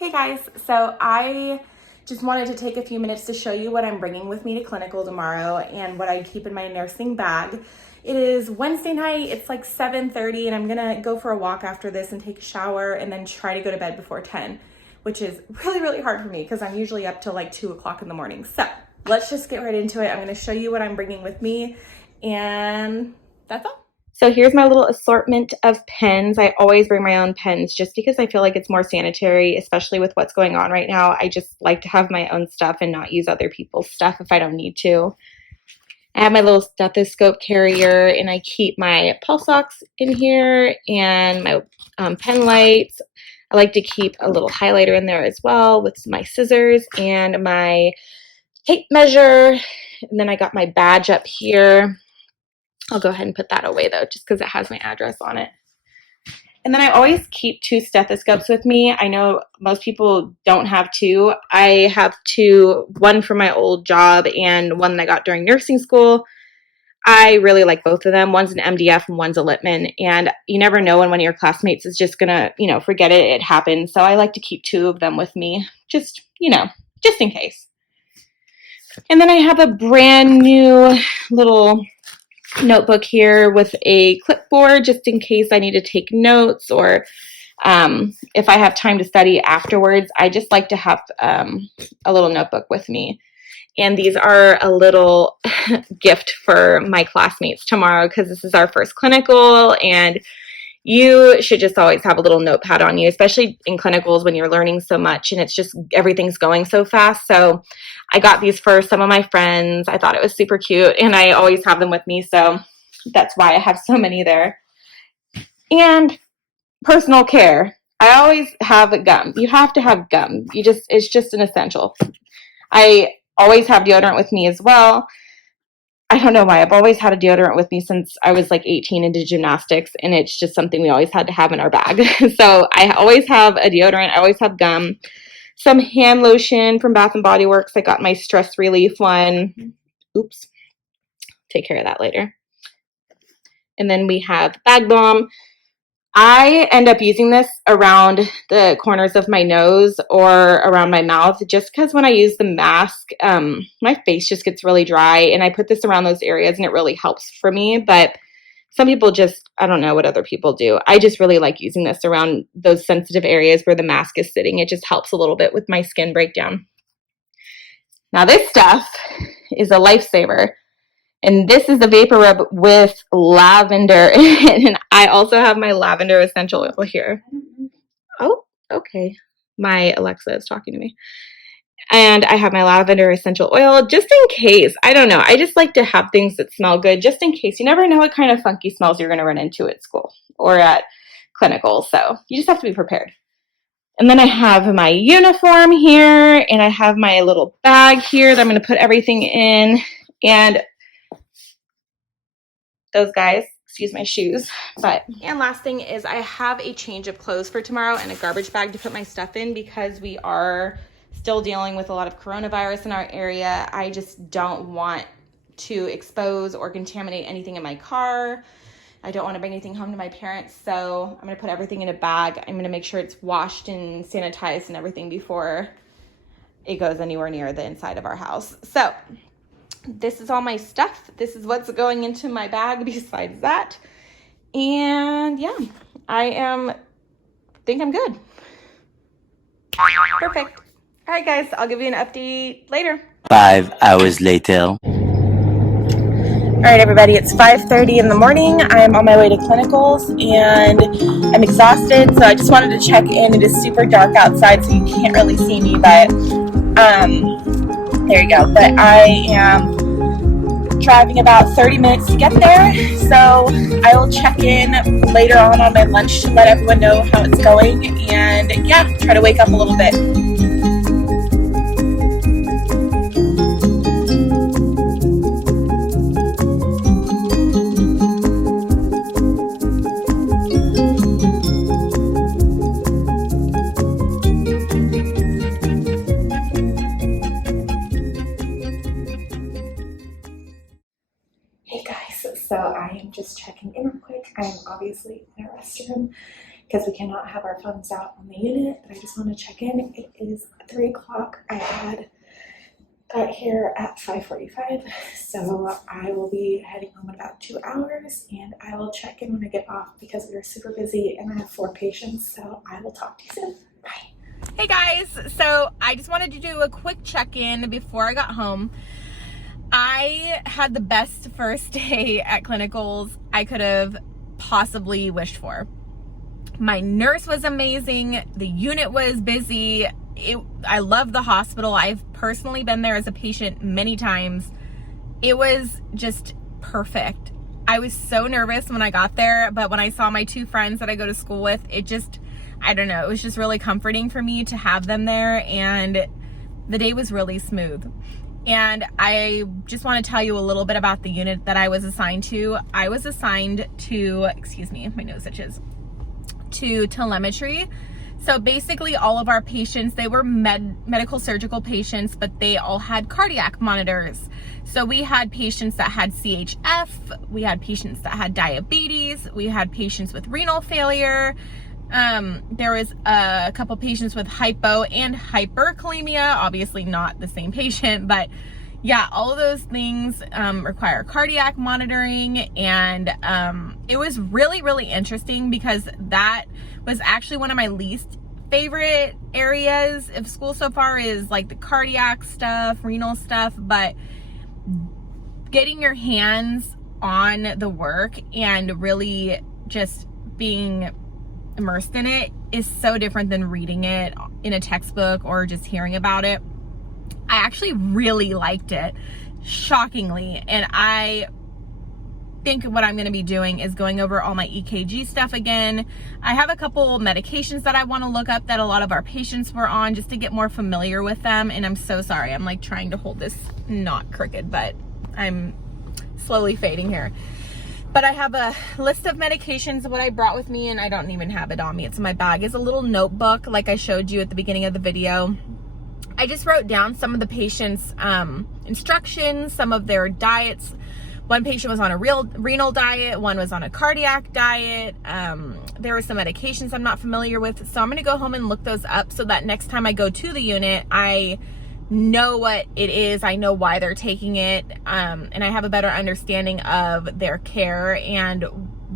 Hey guys, so I just wanted to take a few minutes to show you what I'm bringing with me to clinical tomorrow and what I keep in my nursing bag. It is Wednesday night, it's like 7:30, and I'm gonna go for a walk after this and take a shower and then try to go to bed before 10, which is really hard for me because I'm usually up till like 2 o'clock in the morning. So let's just get right into it. I'm gonna show you what I'm bringing with me, and that's all. So here's my little assortment of pens. I always bring my own pens just because I feel like it's more sanitary, especially with what's going on right now. I just like to have my own stuff and not use other people's stuff if I don't need to. I have my little stethoscope carrier, and I keep my pulse ox in here and my pen lights. I like to keep a little highlighter in there as well with my scissors and my tape measure. And then I got my badge up here. I'll go ahead and put that away though, just because it has my address on it. And then I always keep 2 stethoscopes with me. I know most people don't have 2. I have 2, one for my old job and one that I got during nursing school. I really like both of them. One's an MDF and one's a Littman. And you never know when one of your classmates is just gonna, forget it. It happens. So I like to keep 2 of them with me, just in case. And then I have a brand new little notebook here with a clipboard just in case I need to take notes, or if I have time to study afterwards. I just like to have a little notebook with me. And these are a little gift for my classmates tomorrow because this is our first clinical, and you should just always have a little notepad on you, especially in clinicals when you're learning so much and it's just everything's going so fast. So I got these for some of my friends. I thought it was super cute, and I always have them with me, so that's why I have so many there. And personal care. I always have gum. You have to have gum. It's just an essential. I always have deodorant with me as well. I don't know why. I've always had a deodorant with me since I was like 18 and did gymnastics, and it's just something we always had to have in our bag. So I always have a deodorant. I always have gum. Some hand lotion from Bath & Body Works. I got my stress relief one. Oops. Take care of that later. And then we have Bag Balm. I end up using this around the corners of my nose or around my mouth just because when I use the mask, my face just gets really dry, and I put this around those areas and it really helps for me. But some people I don't know what other people do. I just really like using this around those sensitive areas where the mask is sitting. It just helps a little bit with my skin breakdown. Now this stuff is a lifesaver. And this is the vapor rub with lavender. And I also have my lavender essential oil here. Oh, okay. My Alexa is talking to me. And I have my lavender essential oil just in case. I don't know. I just like to have things that smell good just in case. You never know what kind of funky smells you're going to run into at school or at clinical. So you just have to be prepared. And then I have my uniform here, and I have my little bag here that I'm going to put everything in. And those guys, excuse my shoes. And last thing is I have a change of clothes for tomorrow and a garbage bag to put my stuff in because we are still dealing with a lot of coronavirus in our area. I just don't want to expose or contaminate anything in my car. I don't want to bring anything home to my parents, so I'm going to put everything in a bag. I'm going to make sure it's washed and sanitized and everything before it goes anywhere near the inside of our house. So this is all my stuff. This is what's going into my bag besides that. And yeah, I think I'm good. Perfect. All right, guys, I'll give you an update later. 5 hours later. All right, everybody, it's 5:30 in the morning. I'm on my way to clinicals, and I'm exhausted, so I just wanted to check in. It is super dark outside, so you can't really see me, but there you go. But I am driving about 30 minutes to get there, so I will check in later on my lunch to let everyone know how it's going, and yeah, try to wake up a little bit. Hey guys, so I am just checking in real quick. I am obviously in a restroom, because we cannot have our phones out on the unit, but I just want to check in. It is 3 o'clock. I got here at 5:45, so I will be heading home in about 2 hours, and I will check in when I get off because we are super busy and I have 4 patients, so I will talk to you soon. Bye. Hey guys, so I just wanted to do a quick check-in before I got home. I had the best first day at clinicals I could have possibly wished for. My nurse was amazing. The unit was busy. I love the hospital. I've personally been there as a patient many times. It was just perfect. I was so nervous when I got there, but when I saw my 2 friends that I go to school with, I don't know, it was just really comforting for me to have them there, and the day was really smooth. And I just want to tell you a little bit about the unit that I was assigned to. I was assigned to, excuse me, my nose itches, to telemetry. So basically all of our patients, they were medical surgical patients, but they all had cardiac monitors. So we had patients that had CHF, we had patients that had diabetes, we had patients with renal failure. There was a couple patients with hypo and hyperkalemia, obviously not the same patient, but yeah, all of those things require cardiac monitoring. And it was really, really interesting because that was actually one of my least favorite areas of school so far, is like the cardiac stuff, renal stuff, but getting your hands on the work and really just being immersed in it is so different than reading it in a textbook or just hearing about it. I actually really liked it, shockingly, and I think what I'm going to be doing is going over all my EKG stuff again. I have a couple medications that I want to look up that a lot of our patients were on, just to get more familiar with them. And I'm so sorry, I'm like trying to hold this not crooked, but I'm slowly fading here. But I have a list of medications of what I brought with me, and I don't even have it on me. It's in my bag. It's a little notebook like I showed you at the beginning of the video. I just wrote down some of the patients' instructions, some of their diets. One patient was on a renal diet, one was on a cardiac diet. There were some medications I'm not familiar with, so I'm gonna go home and look those up so that next time I go to the unit, I know what it is, I know why they're taking it, and I have a better understanding of their care and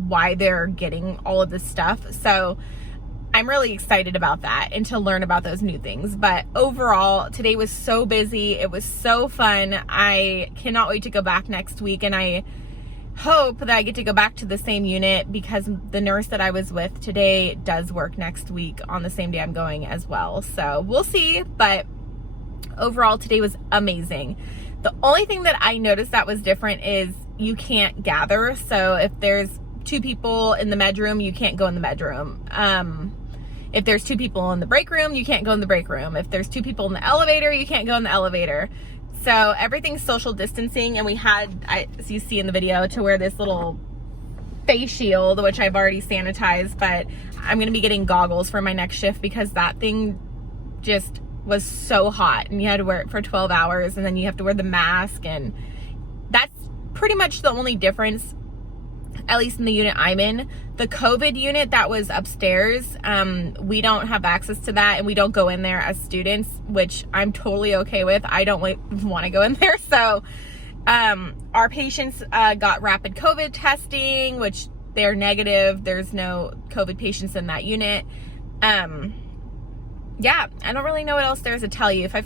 why they're getting all of this stuff. So I'm really excited about that and to learn about those new things. But overall, today was so busy. It was so fun. I cannot wait to go back next week, and I hope that I get to go back to the same unit because the nurse that I was with today does work next week on the same day I'm going as well. So we'll see, but overall today was amazing. The only thing that I noticed that was different is you can't gather. So if there's 2 people in the med room, you can't go in the med room. If there's 2 people in the break room, you can't go in the break room. If there's 2 people in the elevator, you can't go in the elevator. So everything's social distancing, and we had, as you see in the video, to wear this little face shield, which I've already sanitized, but I'm gonna be getting goggles for my next shift because that thing just was so hot, and you had to wear it for 12 hours, and then you have to wear the mask, and that's pretty much the only difference, at least in the unit I'm in. The COVID unit that was upstairs, we don't have access to that, and we don't go in there as students, which I'm totally okay with. I don't want to go in there. So our patients got rapid COVID testing, which they're negative. There's no COVID patients in that unit. Yeah, I don't really know what else there is to tell you. If I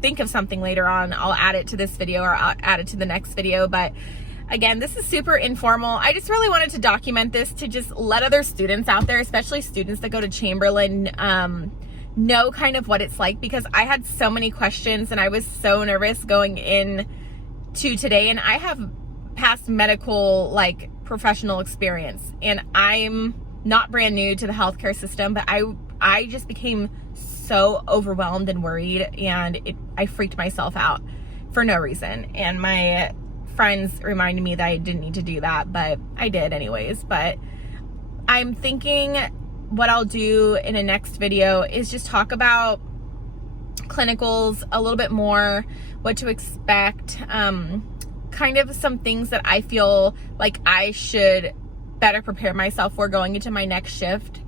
think of something later on, I'll add it to this video or I'll add it to the next video. But again, this is super informal. I just really wanted to document this to just let other students out there, especially students that go to Chamberlain, know kind of what it's like, because I had so many questions and I was so nervous going in to today. And I have past medical, like, professional experience, and I'm not brand new to the healthcare system, but I just became so overwhelmed and worried, and I freaked myself out for no reason. And my friends reminded me that I didn't need to do that, but I did anyways. But I'm thinking what I'll do in a next video is just talk about clinicals a little bit more, what to expect, kind of some things that I feel like I should better prepare myself for going into my next shift.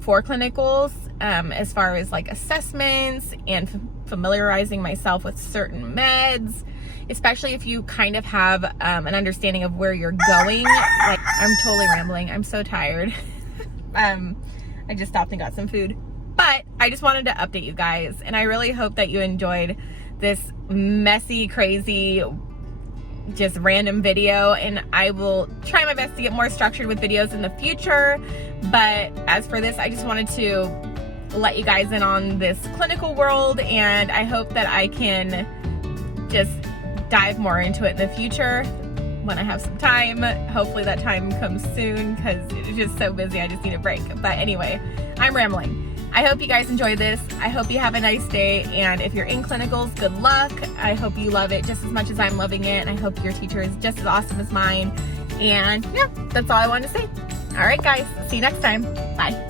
for clinicals, as far as like assessments and familiarizing myself with certain meds, especially if you kind of have an understanding of where you're going. Like, I'm totally rambling. I'm so tired. I just stopped and got some food. But I just wanted to update you guys, and I really hope that you enjoyed this messy, crazy, just random video, and I will try my best to get more structured with videos in the future. But as for this, I just wanted to let you guys in on this clinical world, and I hope that I can just dive more into it in the future when I have some time. Hopefully that time comes soon, because it's just so busy. I just need a break. But anyway, I'm rambling. I hope you guys enjoy this. I hope you have a nice day, and if you're in clinicals, good luck. I hope you love it just as much as I'm loving it, and I hope your teacher is just as awesome as mine. And yeah, that's all I wanted to say. All right, guys, see you next time. Bye.